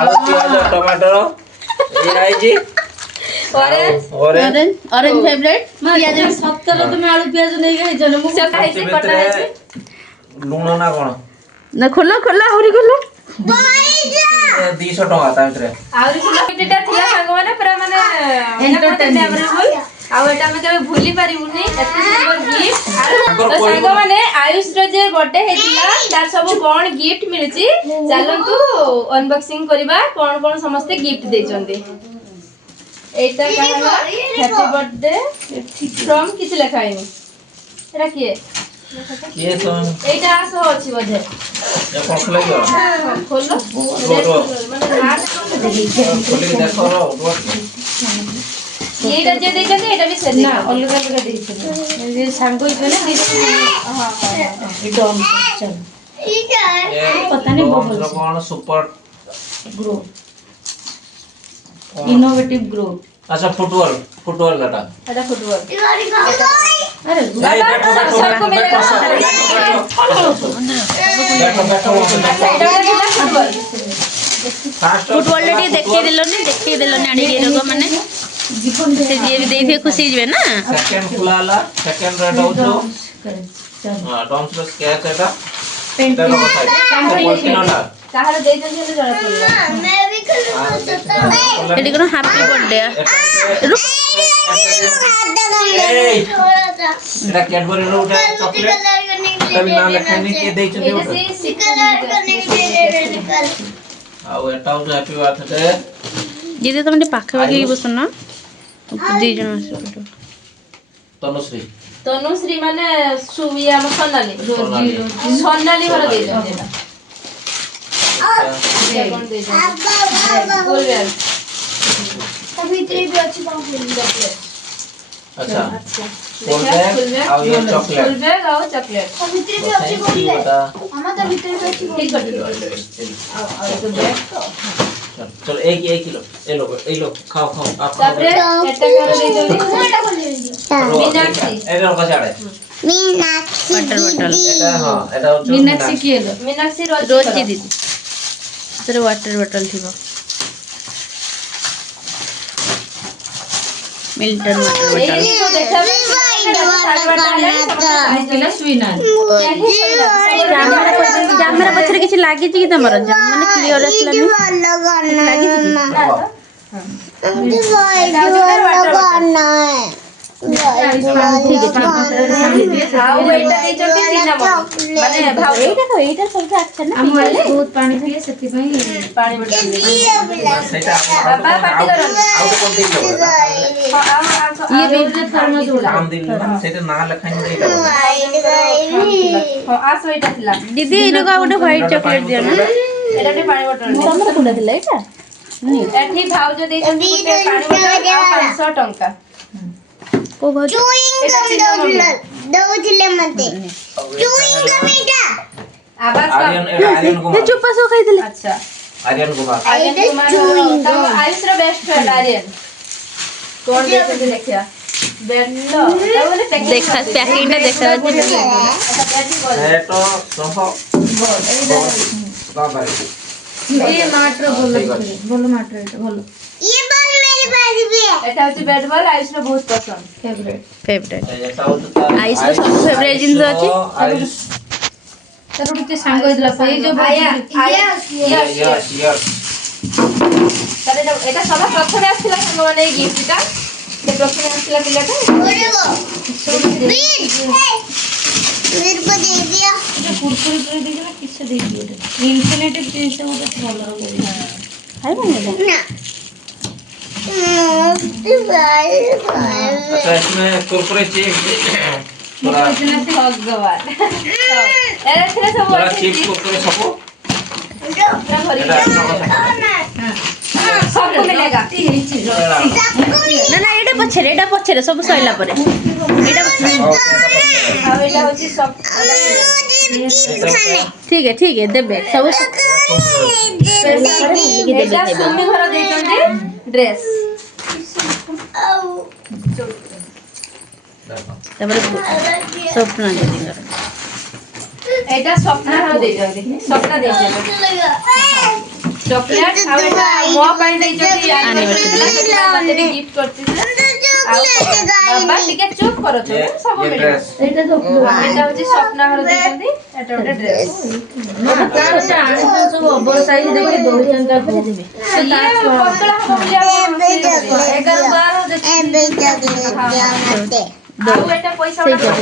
आलू प्याज टमाटर ये आइजी ऑरेंज फेवरेट पियाज सत्तर तुम आलू प्याज नहीं खाई जने मु से खाई छी कटा है लूण ना कोन ना खोलो खोलो आउरी खोलो 200 टका ता भितरे आउरी खोलो एटा थिला संग माने पूरा माने एंटरटेनमेंट आउ एटा में कबे भूली पारिबुनी एते सुंदर गिफ्ट तो संग माने आयुष रो जे बर्थडे हेतिला तार सब कोन गिफ्ट मिलची चलंतु अनबॉक्सिंग करबा कोन कोन समस्त गिफ्ट देचंदी एटा कहला हैप्पी बर्थडे फ्रॉम किछ लिखाइनी एटा किए ये तो एटा आसो अछि बजे ये कोन खले खोलो माने नाट खोले देखो रो एटा जे देचंदी एटा भी से ना अलग अलग देचंदी ये सांगो इतने ना हां डॉन चल पता नहीं बहुत कौन सुपर ग्रो इनोवेटिव ग्रो अच्छा फुटबॉल बेटा एटा फुटबॉल अरे सबको मिलेगा फुटबॉल टी देखिए दिलोनी आनी के लोग माने से जे भी देथे खुशी जबे ना सेकंड फुलाला सेकंड रेड हो जो हां डॉम्स रो स्केच एटा पेंट लो बताई पॉलिथिनला काहर देजन जे जरा पड़ला मैं भी खेलूंगा एटी कोनो हैप्पी बर्थडे रुक एटा कैडबरी रो उठा चॉकलेट तभी नाम लिखानी के देई चले उठा आ एटा उठा हैप्पी बर्थडे दीदी तुम पाखे पाखे बसना दी जन तनुश्री माने सुविया म सोनाली घर दे दे कौन दे दे फुल बैग अभी तेरी भी अच्छी बात है अच्छा फुल बैग और ये चॉकलेट फुल बैग और चॉकलेट अभी तेरी भी अच्छी बात है मामा तो भीतर भी अच्छी बात है और तो बैग तो चलो एक किलो ए लो खाओ आप तापरे एटा कर दे दो एटा बोल रही मीनाक्षी एटा का छाड़े बटर एटा हां एटा मीनाक्षी किए लो मीनाक्षी रोज दीदी तेरे वाटर बॉटल थीबो मिल्टन वाटर बॉटल ए तो देखा किला सुइना कैमरा पछरे किछ लागी छी कि तमर माने क्लियर असलानी लागी छी ठीक है हां एटा दे चोटी सीना माने भाव एटा सबसे अच्छा ना हम बहुत पानी पिए सेति पई पानी बटल सेटा बाबा पार्टी करो आउट कोन देई लो ये ये भी थर्मस होला नाम दिल सेटा ना लिखानी देई लो हां आसो एटा थिला दीदी ए लोग गोटे व्हाइट चॉकलेट दियो ना एटा टे पानी बटल तमर कोडा दिला एटा एठी भाव जो दे पानी बटल 500 टंका को भाव आवाज आर्यन ये चुप्पा सो खाई दिले अच्छा आर्यन कुमार तो आयुष रो बेस्ट फ्रेंड आर्यन कौन देखे देखिया बेटलो तो बोले देखा पैकिंग ना देखा अच्छा बैठी बोल एटो सोहो बाबा ये माटर बोलो माटर এটা बोलो ये बॉल मेरे पास भी है এটা হচ্ছে ব্যাট বল আयुष रो बहुत पसंद फेवरेट एटा आयुष रो सब फेवरेट जिंस अछि आयुष तर उठते सांग दिला पे जो आया यस তাহলে এটা সবার প্রথমে আসছিল মানে এই গিফটটা যে প্রথমে আসছিল পিলাটা मेरे को दे दिया जो कुरकुरे दे दिया किससे दे दिया इन्फिनिटी चीज से वो तो बोल रहा हूं हाय बने ना अच्छा इसमें कुरकुरे चिप्स थोड़ा भगवान এরা ছিল সব थोड़ा चिप्स कुरकुरे सबको पूरा भरी सबको मिलेगा ना ना एटा पछरे सब सइला परे एटा और এটা হচ্ছে সব ठीक है देबे सब এটা সুমি ঘর ଦେଇଛନ୍ତି ড্রেস তারপরে স্বপ্ন দিদি এটা স্বপ্ন ঘর ଦେଇଛନ୍ତି স্বপ্ন ଦେଇଛନ୍ତି चॉकलेट आ एटा मो पाई दे जति एनिवर्सरी मते भी गिफ्ट करती से आ बाबा टिके चुप करो तो सब मिले ଏଇଟା ତ एटा होची स्वप्न हर देती एटा ओटा ड्रेस ତାର ସେ ଆଣିଛ ସବୁ ଓଭର ସାଇଜ ଦେଖି ଦଉଛନ୍ତି ତାକୁ ये पतला हम लिया 11 12 देखि आ एटा पैसा उठा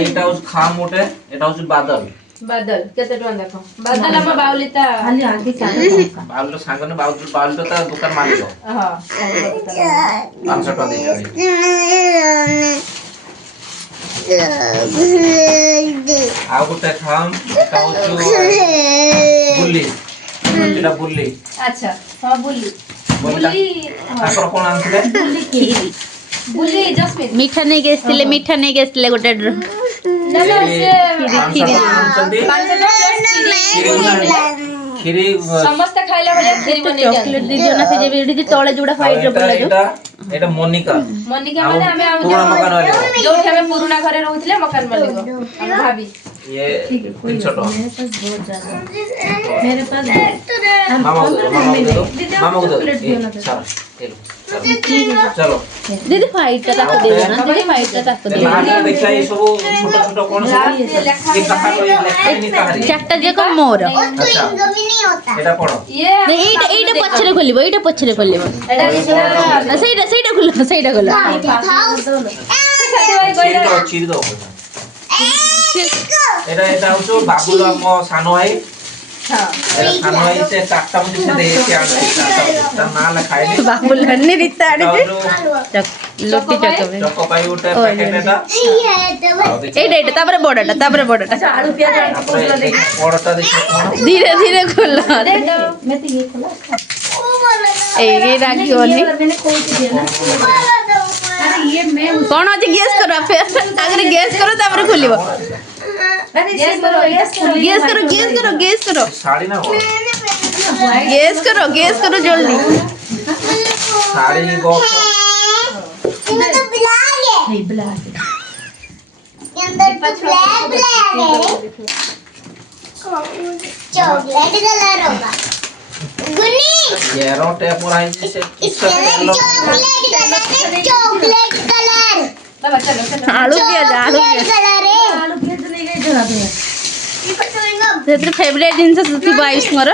एटा उस खाम मोटे एटा उस बादल बादल केते टका देखो बादल हम बाउलीता ଖାଲି ଆଗେ ଚାଲ बादल सांगने बादल तो ता दुकान मालिक हां 500 टका दे आ गोटे खाम एटा उस बुल्ली एटा बुल्ली अच्छा हां बुली बुली तापर कोन आनथिले बुली जस्मिन मिठा नहीं गेसले मिठा नहीं गेसले गोटे ना ना से खीरी समस्त खाइला भले खीरी बने चॉकलेट दी दियो ना से जे एडी तळे जुडा फाइट रो बोला जो एटा मोनिका मोनिका माने हमें पुराना मकान वाले जो हमें पुराना घरे रहउथिले मकान मालिक हम भाभी ये 300 टका मेरे पास मामा को दो चलो दीदी फाइट का ताको दे ना दीदी फाइट का ताको दे ना देखा ये सब छोटा छोटा कौन सा ये कहां को लेखा नहीं कहां चारटा जे को मोर अच्छा एटा पढ़ो ये एटा एटा पछरे खोलिबो एटा पछरे खोलिबो एटा ସେଇଟା ଖୋଲ ସେଇଟା ଖୋଲ चिर दो एटा एटा हो बाबूला मो सानो भाई हां एटा सानो भाई से चारटा मुझे से दे के आना ता ना लिखाई दे बाबू लन्नी रिता आडे लोटी चकबे चको पाई उठे पैकेट एटा এইটা এইটা তারপরে বড়টা आलू प्याज आलू दे बड़टा देखो कौन धीरे धीरे खोल मैं तो ये खोला এই রাখিওনি मैंने खोल के दिया ना अरे ये मैं কোন আছে গেস করো আগে গেস করো তারপরে খুলিব अरे ये करो গেস করো साड़ी ना हो গেস করো জলদি साड़ी बॉक्स नहीं ब्लैक चॉकलेट कलर होगा गुन्नी ये रोटे पूरा से चॉकलेट कलर बाबा चलो चलो আলু পেঁয়াজ कलर है आलू प्याज नहीं गई जरा तुम्हें ସେଥିରେ ଫେଭରାଇଟ ଜିନିଷ ଥିବ ଆୟୁଷଙ୍କର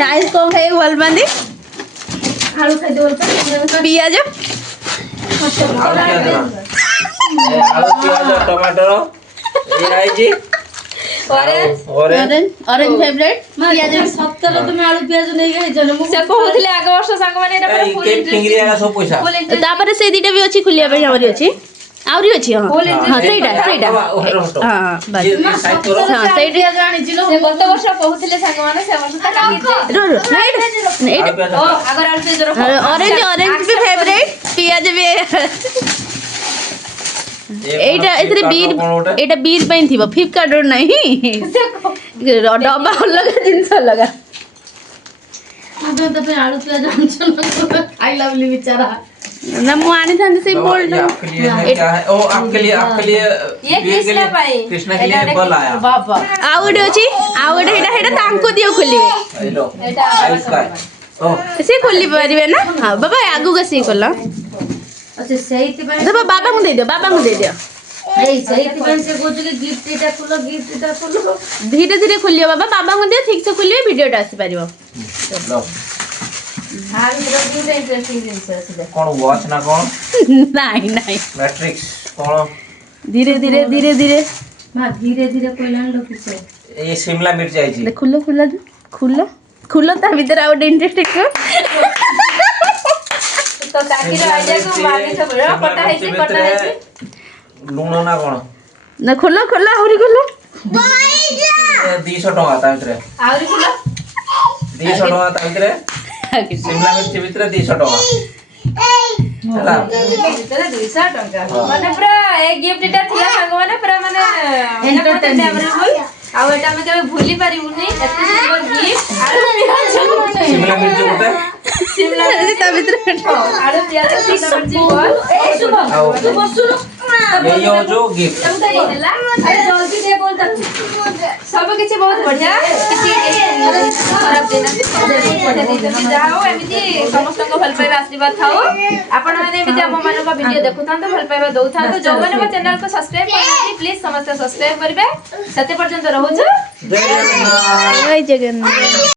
ସାଇଜ କଣ ଖାଇବାକୁ ଭଲ ପାଆନ୍ତି आलू खाई दो बोलते ପିଆଜ आलू प्याज टमाटर ये आई जी और ଅରେଞ୍ଜ ଫେଭରାଇଟ ପିଆଜ सप्ताह तुम्हें आलू प्याज नहीं गई जन मुझे से कहउथिले आगे वर्ष संग माने एटा पूरा फुल के फिंगरी वाला सब पैसा इंटरेस्ट ତାପରେ ସେ ଦିଟା ବି ଅଛି ଖୋଲିବା ପାଇଁ ଆହୁରି ଅଛି ହଁ ସେଇଟା ହଁ ବାସ୍ ये साइड करो ହଁ ସେଇଟା प्याज आनी चिलो से गत वर्ष कहउथिले संग माने से वर्ष तक ଏଇଟା ओ अगर आलू पे जरा ଅରେଞ୍ଜ ବି ଫେଭରାଇଟ ପିଆଜ ବି এইটা এଥିରେ ବିର୍ ଏଇଟା ବିର୍ ପାଇଁ ଥିବ ଫ୍ଲିପକାର୍ଟ ର ନାହିଁ ଡବା ଅଲଗା ଜିନିଷ ଅଲଗା तो पे आलू प्याज आनी आई लवली बेचारा ନା ମୁଁ ଆଣିଥାନ୍ତି ସେଇ ବୋଲ୍ଡ आपके लिए क्या है ओ आपके लिए ये कृष्ण भाई कृष्ण के लिए बल आया बाबा ଆଉ ଗୋଟେ ଅଛି ଆଉ ଗୋଟେ ହେଇଟା ତାଙ୍କୁ ଦିଅ ଖୋଲିବେ हेलो एटा आइस का ओ ସେ ଖୋଲି ପାରିବେ ନା ହଁ ବାବା ଆଗକୁ ଆସିକି ଖୋଲ अच्छा सही पे ବାବା ବାବାଙ୍କୁ ଦେଇଦିଅ नहीं सही पे से कुछ के गिफ्ट इटा खोलो ଧୀରେ ଧୀରେ ଖୋଲିବ ବାବାଙ୍କୁ ଦିଅ ଠିକ ସେ ଖୋଲିବେ ଭିଡିଓଟା ଆସିପାରିବ लो हां भी इंटरेस्टिंग जिंस है कौन वॉच ना कौन ନାଇଁ ନାଇଁ मैट्रिक्स कौन ଧୀରେ ଧୀରେ ଧୀरे धीरे मां धीरे धीरे कोई लान लो किसे ये शिमला मिर्च आई जी ଖୁଲ ତା ଭିତରେ ଆଉ ଗୋଟେ ଇଣ୍ଟରେଷ୍ଟିଂ तो ताकि आइडिया को माने सब पता है लूण ना कौन ନା ଖୋଲ ଆହୁରି ଖୋଲ 200 टका ता भितरे आउरी फुला 200 टका ता भितरे शिमला मिर्च भितरे 200 टका ହେଲା 200 टका माने पूरा ए गिफ्ट एटा थिला संग माने पूरा माने मेमोरेबल आ एटा में कभी भूली पारिबुनी एते सुंदर गिफ्ट आलू प्याज शिमला मिर्च गोटे शिमला ତା ଭିତରେ आलू प्याज शिमला मिर्च बॉल ए शुभ आओ। शुभ सुनो ये जो गिफ्ट तमता ये देला अरे जो सब किसी बहुत बढ़िया किसी खराब देना जहाँ हो एमती समस्त भल पाइबा आशीर्वाद थाओ आपण मैंने एमती आम मान वीडियो देखु था भल पाइबा दौ था जो मैंने मो चैनल को सब्सक्राइब करना प्लीज समस्त सब्सक्राइब करेंगे सेते पर्यंत रहूछु जय जगन्नाथ। जय जगन्नाथ।